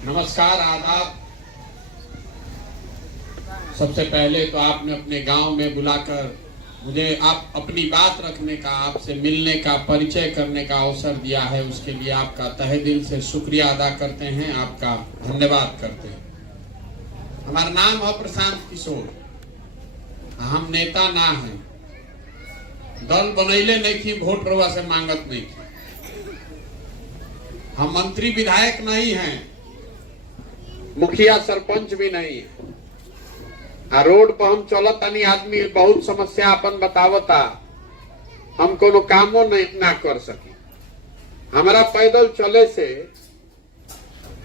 नमस्कार, आदाब। सबसे पहले तो आपने अपने गांव में बुलाकर मुझे आप अपनी बात रखने का, आपसे मिलने का, परिचय करने का अवसर दिया है, उसके लिए आपका तहे दिल से शुक्रिया अदा करते हैं, आपका धन्यवाद करते हैं। हमारा नाम है प्रशांत किशोर। हम नेता ना हैं, दल बनैले नहीं की, वोट रवा से मांगत नहीं की। हम मंत्री विधायक नहीं हैं, मुखिया सरपंच भी नहीं है। रोड पर हम चलत तनी आदमी बहुत समस्या अपन बतावता, हम कोनो कामो नहीं ना कर सकी। हमारा पैदल चले से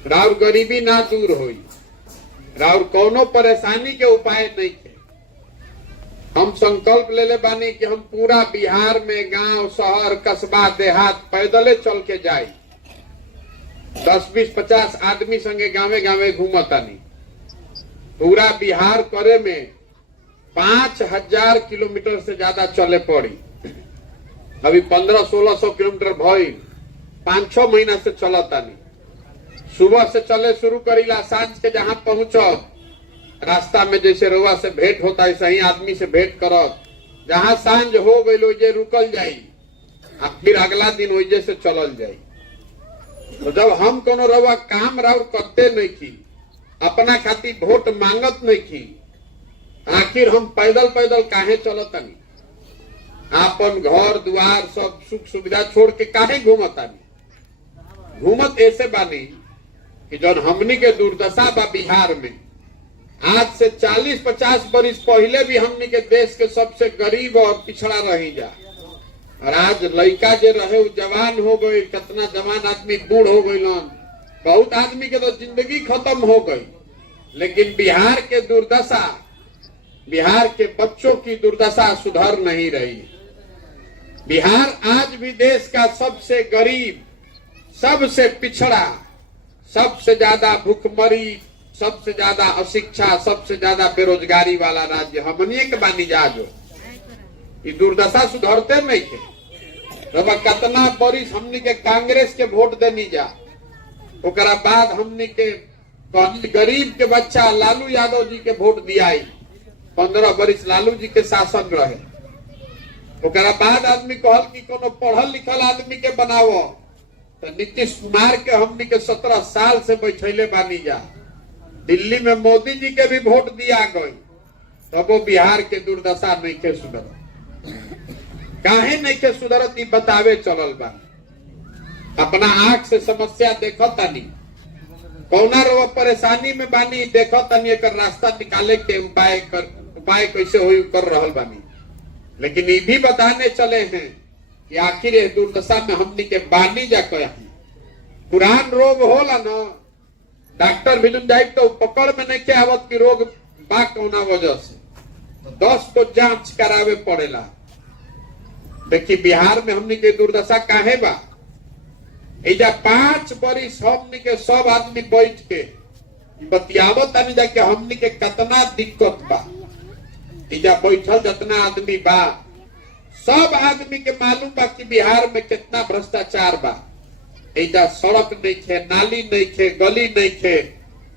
राउर गरीबी ना दूर होई, राउर कोनो परेशानी के उपाय नहीं थे। हम संकल्प ले ले बानी कि हम पूरा बिहार में गांव, शहर, कस्बा, देहात पैदले चल के जाई। 10, 20, 50 आदमी संगे गावे गावे घूमतानी। पूरा बिहार करे में 5000 किलोमीटर से ज्यादा चले पड़ी। अभी 1500-1600 किलोमीटर भई 5-6 महीना से चलतानी। सुबह से चले शुरू करीला, सांझ के जहां पहुंचो रास्ता में जैसे रोवा से भेंट होता है सही आदमी से भेंट करो। जहां सांझ हो गई ओइजे रुकल जाई, फिर अगला ओइजे से चलल जाई। तो जब हम कोनो रवा काम राउर करते नहीं की, अपना खातिर वोट मांगत नहीं की, आखिर हम पैदल पैदल काहे चलतानी? आपन घर द्वार सब सुख सुविधा छोड़ के काहे घूमतानी? घूमत ऐसे बानी कि जौन हमनी के दुर्दशा बा बिहार में, आज से 40-50 बरिस पहले भी हमनी के देश के सबसे गरीब और पिछड़ा रही जा। और आज लड़का जे रहे वो जवान हो गई, कितना जवान आदमी बूढ़ हो गई। बहुत आदमी के तो जिंदगी खत्म हो गई। लेकिन बिहार के दुर्दशा, बिहार के बच्चों की दुर्दशा सुधर नहीं रही। बिहार आज भी देश का सबसे गरीब, सबसे पिछड़ा, सबसे ज्यादा भूखमरी, सबसे ज्यादा अशिक्षा, सबसे ज्यादा बेरोजगारी वाला राज्य हमनी के बानी जा। जो ये दुर्दशा सुधरते नहीं थे। कितना बरिस हमनी के कांग्रेस के वोट देनी जा, ओकरा बाद हमनी के गरीब के बच्चा लालू यादव जी के वोट दिया। 15 बरिस लालू जी के शासन रहे। ओकरा बाद आदमी कहल कि कोनो पढ़ल लिखल आदमी के बनाओ, तो नीतीश कुमार के हमनी के 17 साल से बैठैले बानी जा। दिल्ली में मोदी जी के भी वोट दिया गई, तब वो बिहार के दुर्दशा नहीं के सुधर। काहे नहीं के सुधरत बतावे चलल बा। अपना आंख से समस्या देखतानी, कौना रो परेशानी में बानी देखतानी, एक रास्ता निकाले के उपाय कैसे होई कर रहल बानी। लेकिन ये भी बताने चले हैं कि आखिर ये दुर्दशा में हमनी के बानी जा कहीं। पुरान रोग होला ना, डॉक्टर भी जाए तो पकड़ में नहीं के आवत की रोग बा कौना वजह से, 10 को जांच करावे पड़ेला। देखिए बिहार में हमनी के दुर्दशा काहे बा। एजा 5 बरिस हमनी के सब आदमी बैठ के बतियावत आनी जा के हमनी के कितना दिक्कत बा। एजा बैठल जितना आदमी बा, सब आदमी के मालूम बा कि बिहार में कितना भ्रष्टाचार बा। एजा सड़क नहीं थे, नाली नहीं थे, गली नहीं थे,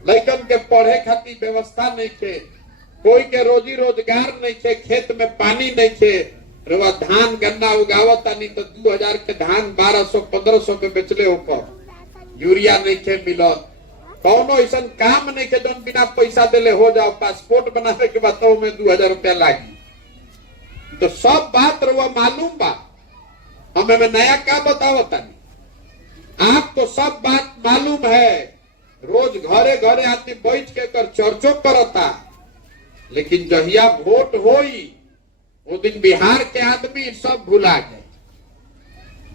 लड़कन के पढ़े खातिर व्यवस्था नहीं थे, कोई के रोजी रोजगार नहीं थे, खेत में पानी नहीं थे। रवा धान गन्ना उगावत नहीं तो 2000 के धान 1200-1500 पे बेचले होकर, यूरिया नहीं थे मिलत। कौनो ऐसा काम नहीं थे जो बिना पैसा देले हो जाओ। पासपोर्ट बनाने के बाद 2000 रुपया लागी। तो सब बात रवा मालूम बा, हमें नया क्या बतावता नहीं। आपको सब बात मालूम है। रोज घरे घरे आदमी बैठ के कर चर्चो करता। लेकिन जहिया वोट होई वो दिन बिहार के आदमी सब भुला गए।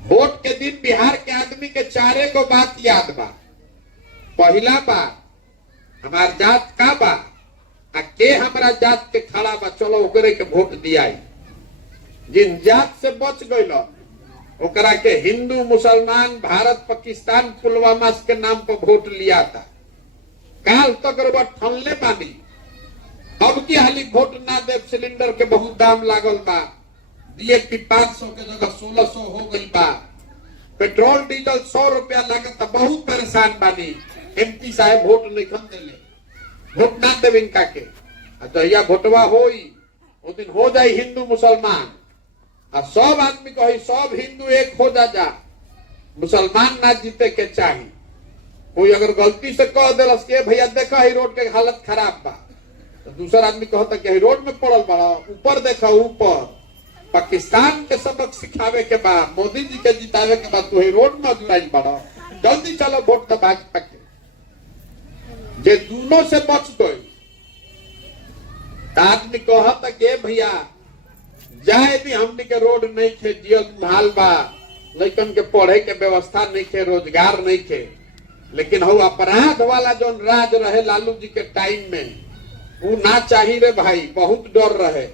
वोट के दिन बिहार के आदमी के 4 को बात याद बा। पहला बात हमार जात का बा, के हमारा जात के खड़ा बा, चलो ओकरे के वोट दिया। जिन जात से बच गई ओकरा के हिंदू मुसलमान भारत पाकिस्तान पुलवामा के नाम पर वोट लिया था। काल तक ठनले बानी। अब की हाली वोट ना दे, सिलेंडर के बहुत दाम लागल बा। DAP 500 के जगह 1600 हो गई बा। पेट्रोल डीजल 100 रुपया लागत, बहुत परेशान बानी। एमपी साहब वोट नहीं खन देले, वोट ना देवे इनका के। जहिया भोटवा होई वो दिन हो जाए हिंदू मुसलमान, और सब आदमी कही सब हिंदू एक हो जा, मुसलमान ना जीते के चाहिए। कोई अगर गलती से कह दिलस के भैया देखा ही रोड के हालत खराब बा, तो दूसरा आदमी कहता कि रोड में पड़ल बड़ा, ऊपर देखा ऊपर पाकिस्तान के सबक सिखावे के बाद, मोदी जी के जितावे के बाद तू रोड में जुड़ाई बड़ा, जल्दी चलो वोट तो भाजपा के। जे दोनों से बच गए आदमी कहता कि भैया जाए भी हमने के रोड नहीं थे, जियल हाल बा, लड़कन के पढ़े के व्यवस्था नहीं थे, रोजगार नहीं थे, लेकिन हो अपराध वाला जो राज रहे लालू जी के टाइम में वो ना चाहिए रे भाई। बहुत डर रहे,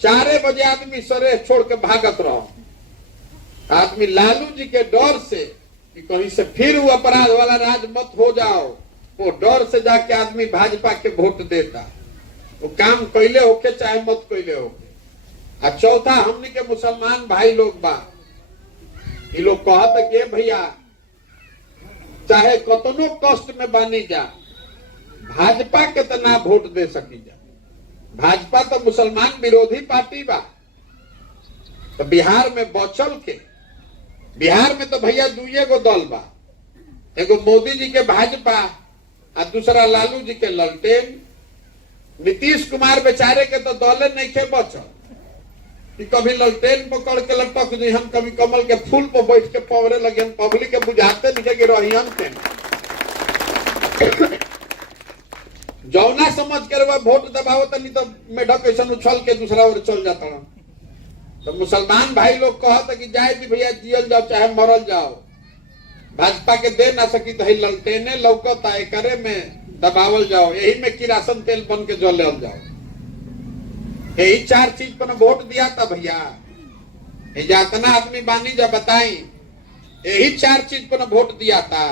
4 बजे आदमी सरे छोड़ के भागत रहो, आदमी लालू जी के डर से कि कहीं से फिर वो अपराध वाला राज मत हो जाओ, वो डर से जाके आदमी भाजपा के वोट देता। वो काम कैले होके चाहे मत कैले होके। और चौथा हमने के मुसलमान भाई लोग बा, ये लोग कहता कि भैया चाहे कतनो कष्ट में बानी जा, भाजपा के तो ना वोट दे सकी जा, भाजपा तो मुसलमान विरोधी पार्टी बा। तो बिहार में बचल के, बिहार में तो भैया दुइये गो दल बा, एगो मोदी जी के भाजपा और दूसरा लालू जी के ललटेन। नीतीश कुमार बेचारे के तो दले नहीं के बचल कि कभी ललटेन पकड़ के लटक दी, हम कभी कमल के फूल पर बैठ के पवरे लगे, हम पब्लिक के बुझाते नहीं कि रहियन थे जौना समझ कर वोट दबाओ तो नहीं तो मेढक ऐसा उछल के दूसरा ओर चल जाता। तो मुसलमान भाई लोग कहते कि जाए जी भैया जियल जाओ चाहे मरल जाओ, भाजपा के दे ना सकी तो ललटेने लौकता करे में दबावल जाओ, यही में किरासन तेल बन के जल जाओ। यही 4 चीज पर वोट दिया था भैया, जितना आदमी बानी जा बताई, यही 4 चीज पर वोट दिया था।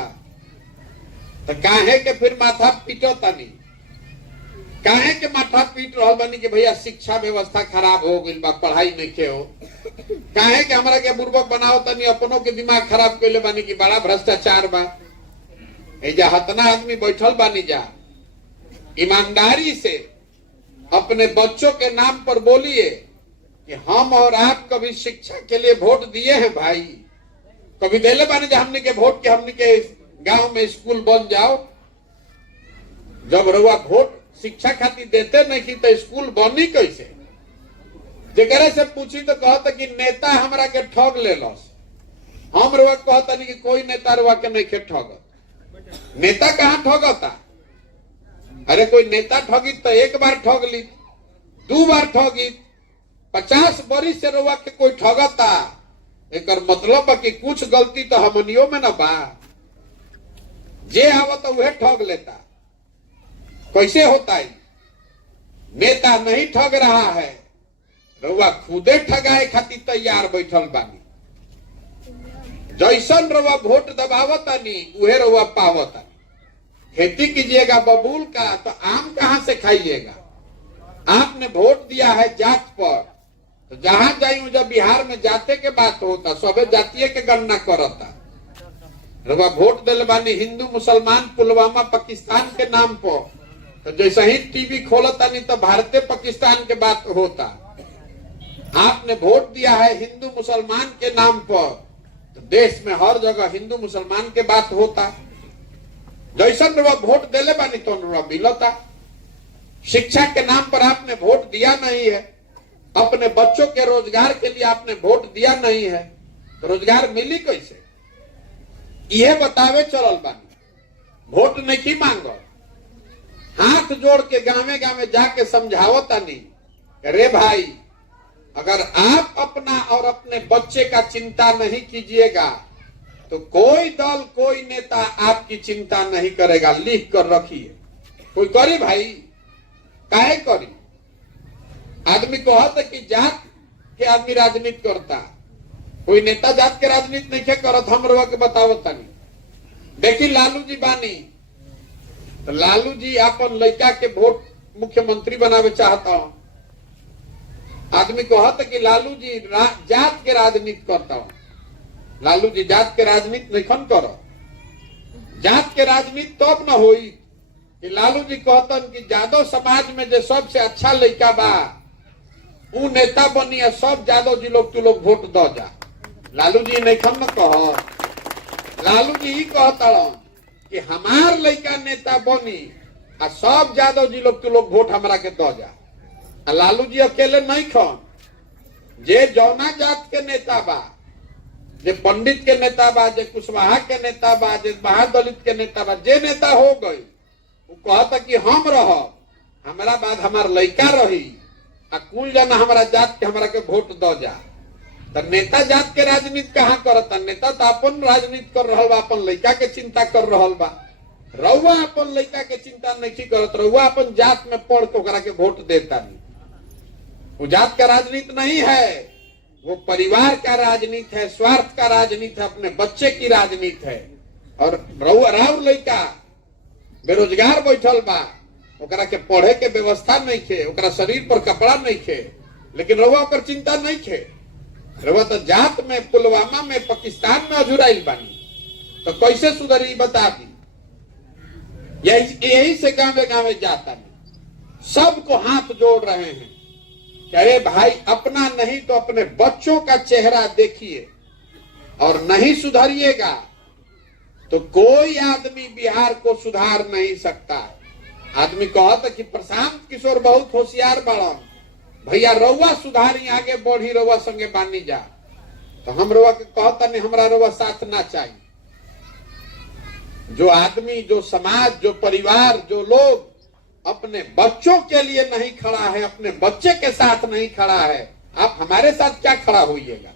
तो काहे के फिर माथा पीटो तनी, काहे के माथा पीट रहा बनी कि भैया शिक्षा व्यवस्था खराब हो गई बा, पढ़ाई नहीं के हो, काहे के हमरा के बुर्बक बनाओ तनी, अपनों के दिमाग खराब कैले बानी कि बड़ा भ्रष्टाचार बा। एजा हतना आदमी बैठल बानी जा, ईमानदारी से अपने बच्चों के नाम पर बोलिए कि हम और आप कभी शिक्षा के लिए वोट दिए हैं भाई, कभी दिले बानी जा हमने के वोट के हमने के गांव में स्कूल बन जाओ। जब रुआ वोट शिक्षा खातिर देते नहीं की तो स्कूल बनी कैसे? जगह से पूछी तो कहता कि नेता हमरा के ठग ले लस, हम रुआ कहता नहीं कि कोई नेता रुआ के नहीं के ठगत। नेता कहाँ ठगता? अरे कोई नेता ठगी तो 1 बार ठग ली, 2 बार ठगी, 50 बरिस से रुआ के कोई ठगता, एक मतलब है कि कुछ गलती तो हमनियों में न बा, जे आवत वह ठग लेता। कैसे होता है? नेता नहीं ठग रहा है, रुआ खुदे ठगाए खातिर तैयार बैठल बानी। जैसन रुआ वोट दबावतानी उहे रुआ पावतानी। खेती कीजिएगा बबूल का तो आम कहां से खाइएगा? आपने वोट दिया है जात पर, तो जहां जाइए जब बिहार में जाते के बात होता, सबे जातीय के गणना करता। रुआ वोट दिल बानी हिंदू मुसलमान पुलवामा पाकिस्तान के नाम पर, तो जैसे ही टीवी खोलता नहीं तो भारतीय पाकिस्तान के बात होता। आपने वोट दिया है हिंदू मुसलमान के नाम पर, तो देश में हर जगह हिंदू मुसलमान के बात होता। जैसा वोट देले बानी तो मिलता। शिक्षा के नाम पर आपने वोट दिया नहीं है, अपने बच्चों के रोजगार के लिए आपने वोट दिया नहीं है, तो रोजगार मिली कैसे? यह बतावे चलल बानी, वोट नहीं मांगो, हाथ जोड़ के गावे गावे जाके समझावता नहीं, अरे भाई अगर आप अपना और अपने बच्चे का चिंता नहीं कीजिएगा तो कोई दल कोई नेता आपकी चिंता नहीं करेगा। लिख कर रखिए। कोई करी भाई? काहे करी? आदमी कहता कि जात के आदमी राजनीति करता, कोई नेता जात के राजनीति नहीं करत। हम रवा के बतावता नहीं। देखी लालू जी बानी, तो लालू जी अपन लड़का के वोट मुख्यमंत्री बनावे चाहता हूं। आदमी कहता कि लालू जी जात के राजनीति करता हूं। लालू जी जात के राजनीति नहीं करो, जात के राजनीति तो अब न होई कि लालू जी कहतन कि यादव समाज में जो सबसे अच्छा लड़का बा ऊ नेता बनी है, सब यादव जी लोग तू लोग वोट दो जा। लालू जी नहीं खन कह, लालू जी ही कहता कि हमार लड़का नेता बनी आ सब यादव जी लोग तू लोग वोट हमरा के दो जा। लालू जी अकेले नहीं खन, जे जौना जात के नेता बा, जे पंडित के नेता बा, जे कुशवाहा के नेता बा, जे महादलित के नेता बा, जे नेता हो गई वो कहता कि हम रह, हमारा बाद हमार लड़का रही आ कुल जना हमारा जात के हमरा के वोट दो जा। तो नेता जात के राजनीति कहाँ करता? नेता तो अपन राजनीति कर रहा बा, अपन लड़का के चिंता कर रहा बा। रउआ अपन लड़का के चिंता नहीं करत, रउआ अपन जात में पढ़ के ओकरा के वोट देता नहीं। वो जात का राजनीति नहीं है, वो परिवार का राजनीति है, स्वार्थ का राजनीति है, अपने बच्चे की राजनीति है। और राउर लड़का बेरोजगार बैठल बा, ओकरा के पढ़े के व्यवस्था नहीं खे, ओकरा शरीर पर कपड़ा नहीं खे, लेकिन रउआ ओकर चिंता नहीं खे। रउआ तो जात में, पुलवामा में, पाकिस्तान में अजुराइल बानी, तो कैसे सुधरी बता दी। यही से गांवे गांवे जाता नहीं, सबको हाथ जोड़ रहे हैं कि अरे भाई अपना नहीं तो अपने बच्चों का चेहरा देखिए, और नहीं सुधरिएगा तो कोई आदमी बिहार को सुधार नहीं सकता। आदमी कहता कि प्रशांत किशोर बहुत होशियार बड़न, भैया रउआ सुधारी, आगे बढ़ी, रउआ संगे बानी जा। तो हम रउआ के कहता नहीं, हमरा रउआ साथ ना चाहिए। जो आदमी, जो समाज, जो परिवार, जो लोग अपने बच्चों के लिए नहीं खड़ा है, अपने बच्चे के साथ नहीं खड़ा है, आप हमारे साथ क्या खड़ा होइएगा?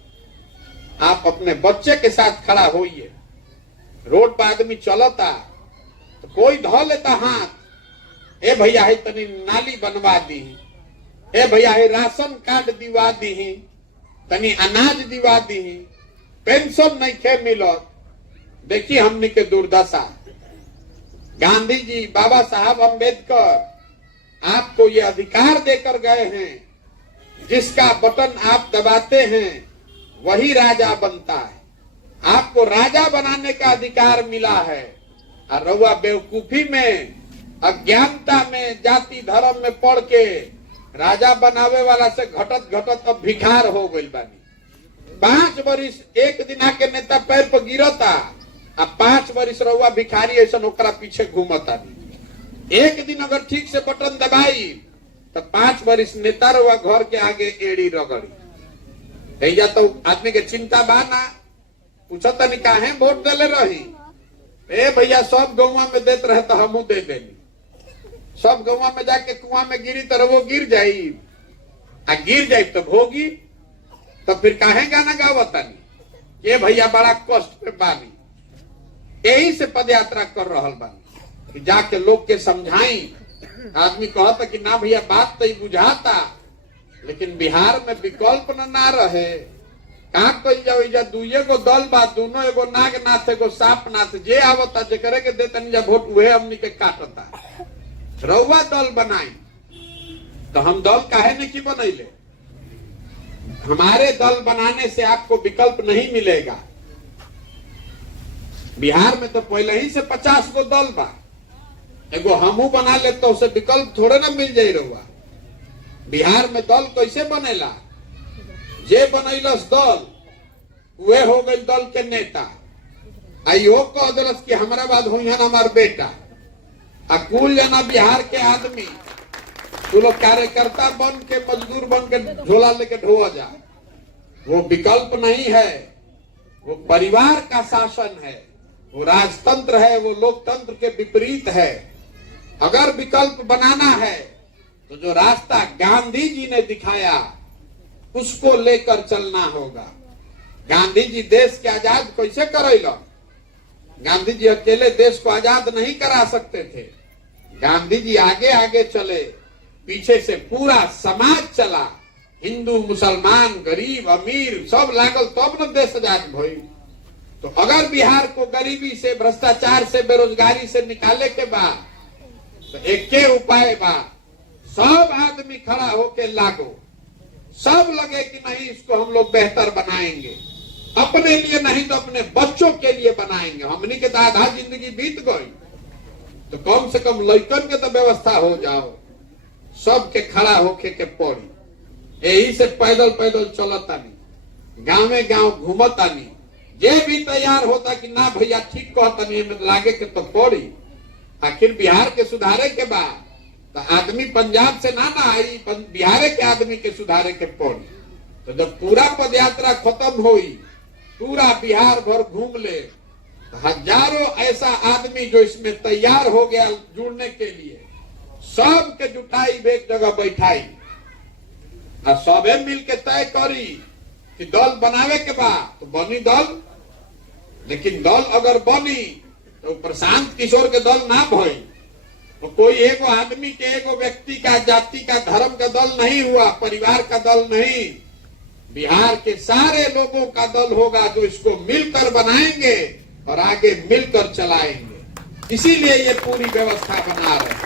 आप अपने बच्चे के साथ खड़ा होइए। रोड पर आदमी चलता तो कोई धो लेता हाथ, ए भैया है तनी नाली बनवा दी, ए भैया है राशन कार्ड दिवा दी, तनी अनाज दिवा दी, पेंशन नहीं खे मिलत। देखिए हमने के दुर्दशा। गांधी जी, बाबा साहब अम्बेडकर आपको ये अधिकार देकर गए हैं, जिसका बटन आप दबाते हैं वही राजा बनता है। आपको राजा बनाने का अधिकार मिला है, और रउआ बेवकूफी में, अज्ञानता में, जाति धर्म में पढ़ के राजा बनावे वाला से घटत घटत अब भिखार हो गई बानी। 5 वर्ष एक दिन आके नेता पैर पर गिरता, अब 5 वर्ष रउआ भिखारी ऐसा ओकरा पीछे घूमता नहीं। एक दिन अगर ठीक से बटन दबाई तो 5 वर्ष नेता रउआ घर के आगे एड़ी रगड़ी। ऐजा तो आदमी के चिंता बा ना, पूछता नहीं काहे वोट देले रही। ए भैया सब गौवा में देत रहे तो हमू दे देनी, सब गौवा में जाके कुआं में गिरी तो वो गिर जाई, आ गिर जाई तो भोगी। तो फिर काहे गाना गावतानी? ये भैया बड़ा कष्ट पे बानी। यही से पद यात्रा कर रहल बानी कि जाके लोग के समझाई। आदमी कहता कि ना भैया बात तो बुझाता, लेकिन बिहार में विकल्प ना रहे। कहा कही जाओ, इजा दुए गो दल बा, दोनों एगो नागनाथ एगो सापनाथ, जे आवता जे करे के देतन जा वोट उहे हमनी के काटता। रउआ दल बनाई तो हम दल काहे नहीं की बनैले? हमारे दल बनाने से आपको विकल्प नहीं मिलेगा। बिहार में तो पहले ही से 50 गो दल बा, एगो हमू बना ले तो उसे विकल्प थोड़े ना मिल जाये। रहुआ बिहार में दल कैसे बनेला? जे बनैलस दल वे हो गई दल के नेता। आइयो कह दिलस कि हमारा बाद हुई हमार बेटा। आ कुल जना बिहार के आदमी तू लोग कार्यकर्ता बन के, मजदूर बन के झोला लेके ढोआ जा। वो विकल्प नहीं है, वो परिवार का शासन है, वो राजतंत्र है, वो लोकतंत्र के विपरीत है। अगर विकल्प बनाना है तो जो रास्ता गांधी जी ने दिखाया उसको लेकर चलना होगा। गांधी जी देश के आजाद कैसे करेला? गांधी जी अकेले देश को आजाद नहीं करा सकते थे। गांधी जी आगे आगे चले, पीछे से पूरा समाज चला, हिंदू मुसलमान गरीब अमीर सब लागल तब न देश आजाद भई। तो अगर बिहार को गरीबी से, भ्रष्टाचार से, बेरोजगारी से निकाले के बाद तो एक के उपाय बा, सब आदमी खड़ा होके लागो, सब लगे कि नहीं इसको हम लोग बेहतर बनाएंगे। अपने लिए नहीं तो अपने बच्चों के लिए बनाएंगे। हमने के तो आधा जिंदगी बीत गई, तो कम से कम लड़कन के तो व्यवस्था हो जाओ, सबके खड़ा होके के पड़ी। यही से पैदल पैदल चलतानी, गाँवे गाँव घूमतानी, जे भी तैयार होता कि ना भैया ठीक कहतनी लागे के तो पड़ी। आखिर बिहार के सुधारे के बाद तो आदमी पंजाब से ना आई, बिहार के आदमी के सुधारे के पड़ी। तो जब पूरा पदयात्रा खत्म हुई, पूरा बिहार भर घूम ले, तो हजारों ऐसा आदमी जो इसमें तैयार हो गया जुड़ने के लिए, सबके जुटाई एक जगह बैठाई और सबे मिल के तय करी कि दल बनावे के बाद तो बनी दल। लेकिन दल अगर बनी तो प्रशांत किशोर के दल ना भई, तो कोई एगो आदमी के, एगो व्यक्ति का, जाति का, धर्म का दल नहीं हुआ, परिवार का दल नहीं, बिहार के सारे लोगों का दल होगा जो इसको मिलकर बनाएंगे और आगे मिलकर चलाएंगे। इसीलिए ये पूरी व्यवस्था बना रहे हैं।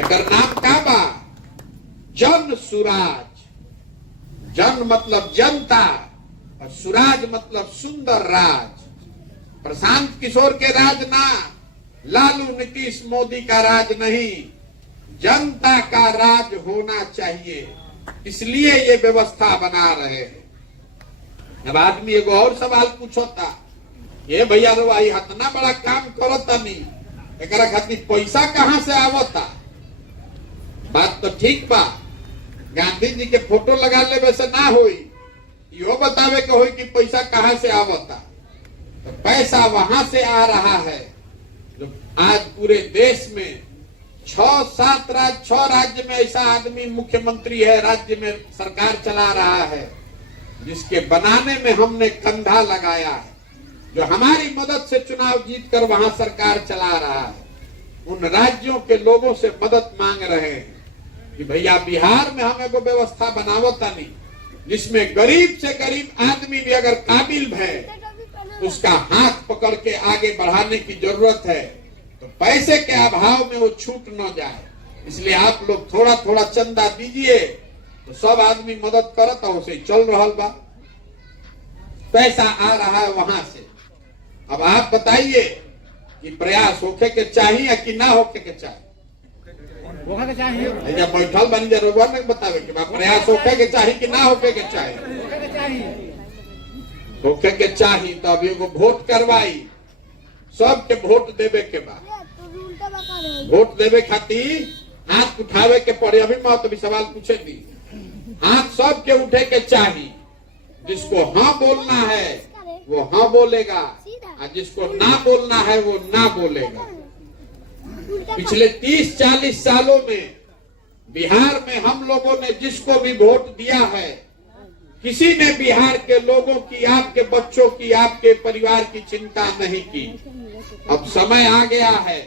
एकर नाम का बा जन सुराज। जन मतलब जनता और सुराज मतलब सुंदर राज। प्रशांत किशोर के राज ना, लालू नीतीश मोदी का राज नहीं, जनता का राज होना चाहिए। इसलिए ये व्यवस्था बना रहे हैं। अब आदमी एगो और सवाल पूछता, ये भैया रो भाई इतना बड़ा काम करता नहीं, एकरा खातिर पैसा कहाँ से आवता? बात तो ठीक बा, गांधी जी के फोटो लगा ले वैसे ना होई, यो बतावे के होई कि पैसा कहाँ से आवता। तो पैसा वहां से आ रहा है जो आज पूरे देश में 6 राज्य में ऐसा आदमी मुख्यमंत्री है, राज्य में सरकार चला रहा है, जिसके बनाने में हमने कंधा लगाया है, जो हमारी मदद से चुनाव जीतकर वहां सरकार चला रहा है। उन राज्यों के लोगों से मदद मांग रहे हैं कि भैया बिहार में हम एगो व्यवस्था बनावता नहीं, जिसमें गरीब से गरीब आदमी भी अगर काबिल है, उसका हाथ पकड़ के आगे बढ़ाने की जरूरत है। तो पैसे के अभाव में वो छूट न जाए, इसलिए आप लोग थोड़ा थोड़ा चंदा दीजिए, तो सब आदमी मदद करता, उसे चल रहा बा, पैसा आ रहा है वहां से। अब आप बताइए कि प्रयास होके के चाहिए या कि ना होके के चाहिए? जब बैठल बन जरूर नहीं बतावे कि प्रयास होके के चाहिए कि ना होके के चाहिए? होके के चाहिए। तो अभी एगो वोट करवाई, सबके वोट देवे के बाद, वोट देवे खातिर हाथ उठावे के पड़े। अभी मैं तो सवाल पूछे दी, हाथ सबके उठे के चाहिए। जिसको हाँ बोलना है वो हाँ बोलेगा, और जिसको ना बोलना है वो ना बोलेगा। पिछले 30-40 सालों में बिहार में हम लोगों ने जिसको भी वोट दिया है, किसी ने बिहार के लोगों की, आपके बच्चों की, आपके परिवार की चिंता नहीं की। अब समय आ गया है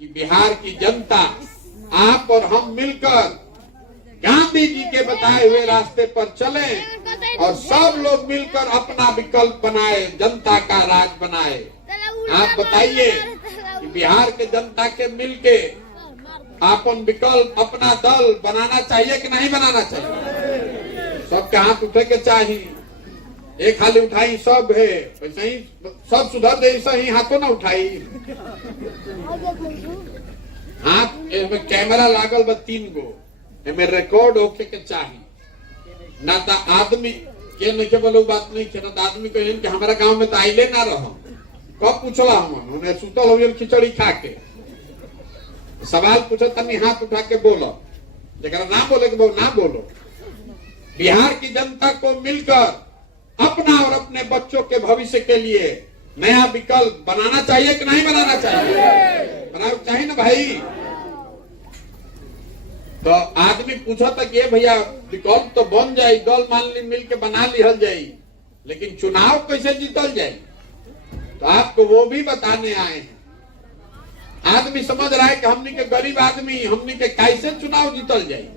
कि बिहार की जनता, आप और हम मिलकर गांधी जी के बताए हुए रास्ते पर चलें और सब लोग मिलकर अपना विकल्प बनाए, जनता का राज बनाए। आप बताइए कि बिहार के जनता के मिलके अपन विकल्प, अपना दल बनाना चाहिए कि नहीं बनाना चाहिए? सबके हाथ उठे के चाहिए। एक खाली उठाई सब है, वैसे ही सब सुधर दे, ऐसा ही हाथों ना उठाई। हाथ में कैमरा लागल बा 3 गो, एमे रिकॉर्ड होके के चाहिए। ना तो आदमी के नहीं के बोलो बात नहीं के, ना तो आदमी कहे कि हमारा गांव में तो आइले ना रहो, कब पूछला हम उन्हें सुतल हो खिचड़ी खा के। सवाल पूछो तनी हाथ उठा के बोलो, जरा ना बोले के ना बोलो। बिहार की जनता को मिलकर अपना और अपने बच्चों के भविष्य के लिए नया विकल्प बनाना चाहिए कि नहीं बनाना चाहिए? बनाना चाहिए ना भाई। तो आदमी पूछा था कि भैया विकल्प तो बन जाये, दल मान ली मिल के बना लिहल जाये, लेकिन चुनाव कैसे जीतल जाये? तो आपको वो भी बताने आए हैं। आदमी समझ रहा है कि हमनी के गरीब आदमी, हमनी के कैसे चुनाव जीतल जाये?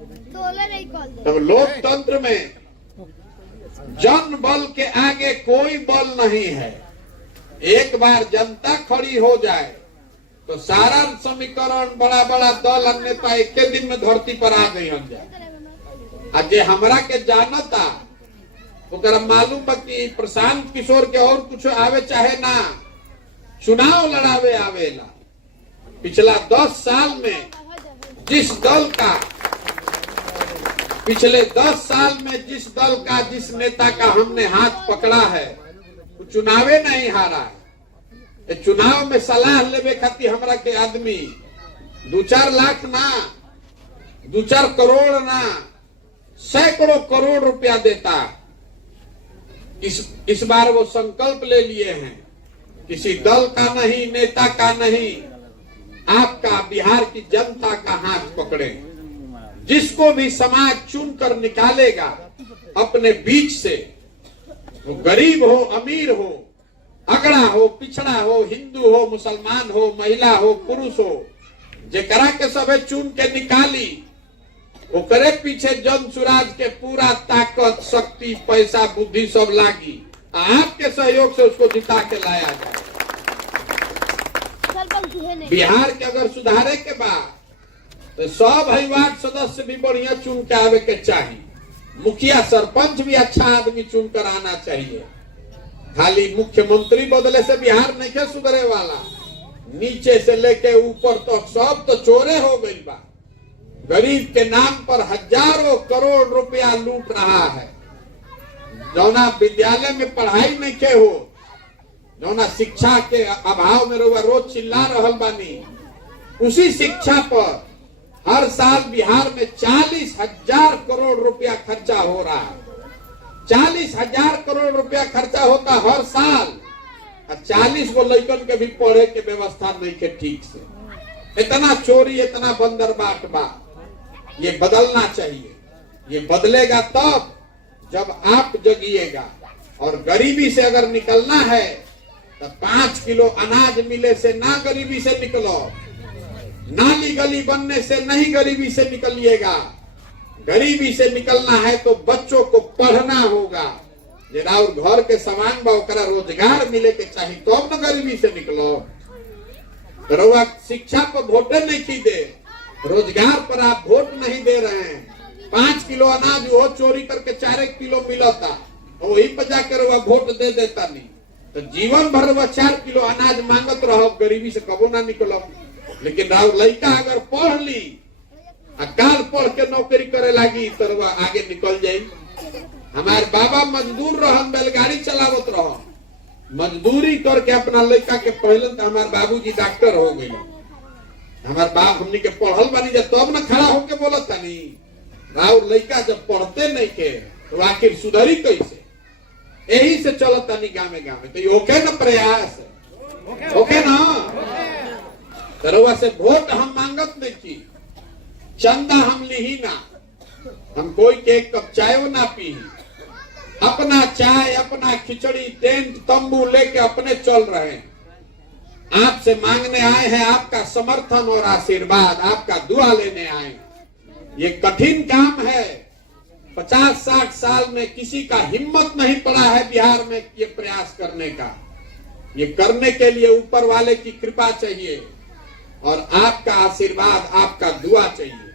तब लोकतंत्र में जन बल के आगे कोई बल नहीं है। एक बार जनता खड़ी हो जाए तो सारा समीकरण, बड़ा बड़ा दल, अन्यथा एक दिन में धरती पर आ गई हम जाए। आज हमरा के जानता ओकरा मालूम बा कि प्रशांत किशोर के और कुछ आवे चाहे ना, चुनाव लड़ावे आवेला। पिछला 10 साल में जिस दल का, पिछले 10 साल में जिस दल का, जिस नेता का हमने हाथ पकड़ा है, वो चुनावे नहीं हारा है। चुनाव में सलाह लेवे खातिर हमरा के आदमी 2-4 लाख ना, 2-4 करोड़ ना, सैकड़ों करोड़ रुपया देता। इस बार वो संकल्प ले लिए हैं, किसी दल का नहीं, नेता का नहीं, आपका, बिहार की जनता का हाथ पकड़े। जिसको भी समाज चुनकर निकालेगा अपने बीच से, वो गरीब हो, अमीर हो, अगड़ा हो, पिछड़ा हो, हिंदू हो, मुसलमान हो, महिला हो, पुरुष हो, जेकरा के सबे चुन के निकाली, ओकरे पीछे जन सुराज के पूरा ताकत, शक्ति, पैसा, बुद्धि सब लागी। आपके सहयोग से उसको जिता के लाया जाए। बिहार के अगर सुधारे के बाद तो सब वार्ड सदस्य भी बढ़िया चुन के आवे के चाहिए, मुखिया सरपंच भी अच्छा आदमी चुन कर आना चाहिए। खाली मुख्यमंत्री बदले से बिहार नहीं के सुधरे वाला, नीचे से लेके ऊपर तक सब तो चोरे हो गई बा। गरीब के नाम पर हजारों करोड़ रुपया लूट रहा है। जौना विद्यालय में पढ़ाई नहीं के हो, जौना शिक्षा के अभाव में रोज चिल्ला रहल बानी, उसी शिक्षा पर हर साल बिहार में 40,000 करोड़ रुपया खर्चा हो रहा है। 40,000 करोड़ रुपया खर्चा होता हर साल, और 40 गो लड़कन के भी पढ़े के व्यवस्था नहीं के ठीक से। इतना चोरी, इतना बंदरबाट बा, ये बदलना चाहिए। ये बदलेगा तब जब आप जगिएगा। और गरीबी से अगर निकलना है तो 5 किलो अनाज मिले से ना गरीबी से निकलो, नाली गली बनने से नहीं गरीबी से निकलिएगा। गरीबी से निकलना है तो बच्चों को पढ़ना होगा। और घर के सामान बा ओकरा रोजगार मिले के चाहिए, तो अब न गरीबी से निकलो। रउआ शिक्षा पर वोटे नहीं की दे, रोजगार पर आप वोट नहीं दे रहे हैं। 5 किलो अनाज वो चोरी करके 4 किलो मिलता, वही पर जाकर वह वोट दे देता नहीं। तो जीवन भर वह 4 किलो अनाज मांगत रहो, गरीबी से कबो ना निकलो। लेकिन राव लड़का अगर पढ़ ली, काल पढ़ के नौकरी करे लगी, तो वह आगे निकल जाये। हमारे बाबा मजदूर रहन, बैलगाड़ी चलावत रहो, मजदूरी करके अपना लड़का के पहले तो हमारे बाबूजी डॉक्टर हो गए। हमारे बाप हमनी के पढ़ल बानी जब तब न खड़ा होके बोलत तानी। राउर लड़का जब पढ़ते नहीं के तो आखिर सुधरी कैसे? यही से चलत तानी गामे गामे। तो ओके न प्रयास, ओके ना तरवा से वोट हम मांगत नहीं की, चंदा हम ली ना, हम कोई के एक कप चाय ना पी, अपना चाय, अपना खिचड़ी, टेंट, तंबू लेके अपने चल रहे हैं। आपसे मांगने आए हैं आपका समर्थन और आशीर्वाद, आपका दुआ लेने आए। ये कठिन काम है। 50-60 साल में किसी का हिम्मत नहीं पड़ा है बिहार में ये प्रयास करने का। ये करने के लिए ऊपर वाले की कृपा चाहिए और आपका आशीर्वाद, आपका दुआ चाहिए।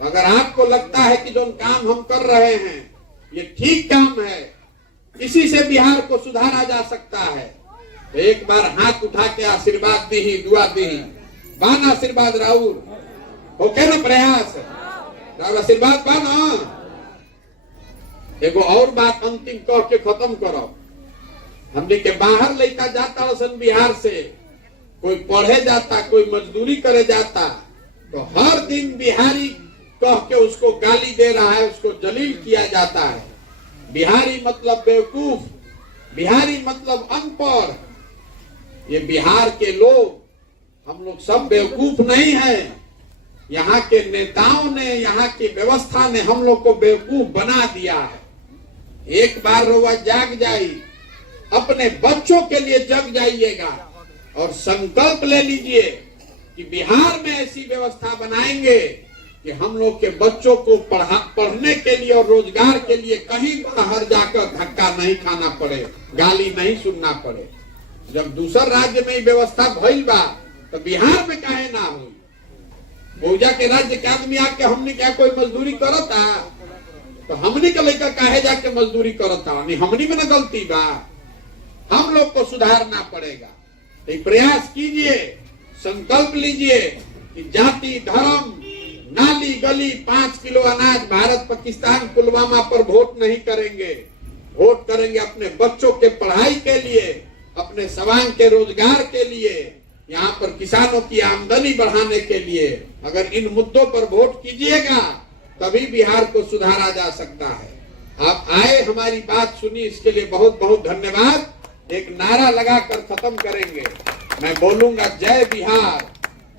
अगर आपको लगता है कि जो काम हम कर रहे हैं ये ठीक काम है, इसी से बिहार को सुधारा जा सकता है, तो एक बार हाथ उठा के आशीर्वाद दी, दुआ दी। बान आशीर्वाद राउर ओके ना प्रयास राउर आशीर्वाद बान। एगो और बात अंतिम कह के खत्म करो। हमने के बाहर लड़का जाता सन बिहार से, कोई पढ़े जाता, कोई मजदूरी करे जाता, तो हर दिन बिहारी कह के उसको गाली दे रहा है, उसको जलील किया जाता है। बिहारी मतलब बेवकूफ, बिहारी मतलब अनपढ़। ये बिहार के लोग, हम लोग सब बेवकूफ नहीं है। यहाँ के नेताओं ने, यहाँ की व्यवस्था ने हम लोग को बेवकूफ बना दिया है। एक बार रोवा जाग जाई, अपने बच्चों के लिए जग जाइएगा और संकल्प ले लीजिए कि बिहार में ऐसी व्यवस्था बनाएंगे कि हम लोग के बच्चों को पढ़ने के लिए और रोजगार के लिए कहीं बाहर जाकर धक्का नहीं खाना पड़े, गाली नहीं सुनना पड़े। जब दूसर राज्य में व्यवस्था भइल बा तो बिहार में काहे ना हुई? पूजा के राज्य के आदमी आके हमने क्या कोई मजदूरी करता? तो हमनी के लेकर काहे जाके मजदूरी करता, हमनी में न गलती बा, हम लोग को सुधारना पड़ेगा। तो प्रयास कीजिए, संकल्प लीजिए कि जाति धर्म नाली गली 5 किलो अनाज भारत पाकिस्तान पुलवामा पर वोट नहीं करेंगे। वोट करेंगे अपने बच्चों के पढ़ाई के लिए, अपने सवांग के रोजगार के लिए, यहाँ पर किसानों की आमदनी बढ़ाने के लिए। अगर इन मुद्दों पर वोट कीजिएगा तभी बिहार को सुधारा जा सकता है। आप आए, हमारी बात सुनी, इसके लिए बहुत बहुत धन्यवाद। एक नारा लगाकर खत्म करेंगे। मैं बोलूंगा जय बिहार,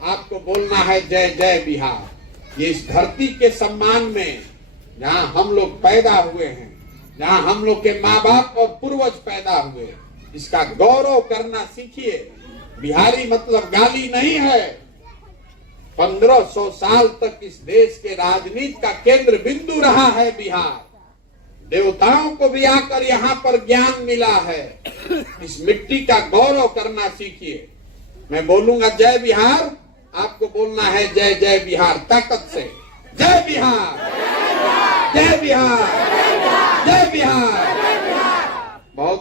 आपको बोलना है जय जय बिहार। ये इस धरती के सम्मान में जहाँ हम लोग पैदा हुए हैं, जहाँ हम लोग के माँ बाप और पूर्वज पैदा हुए, इसका गौरव करना सीखिए। बिहारी मतलब गाली नहीं है। 1500 साल तक इस देश के राजनीति का केंद्र बिंदु रहा है बिहार। देवताओं को भी आकर यहाँ पर ज्ञान मिला है। इस मिट्टी का गौरव करना सीखिए। मैं बोलूंगा जय बिहार, आपको बोलना है जय जय बिहार ताकत से। जय बिहार, जय बिहार, जय बिहार। बहुत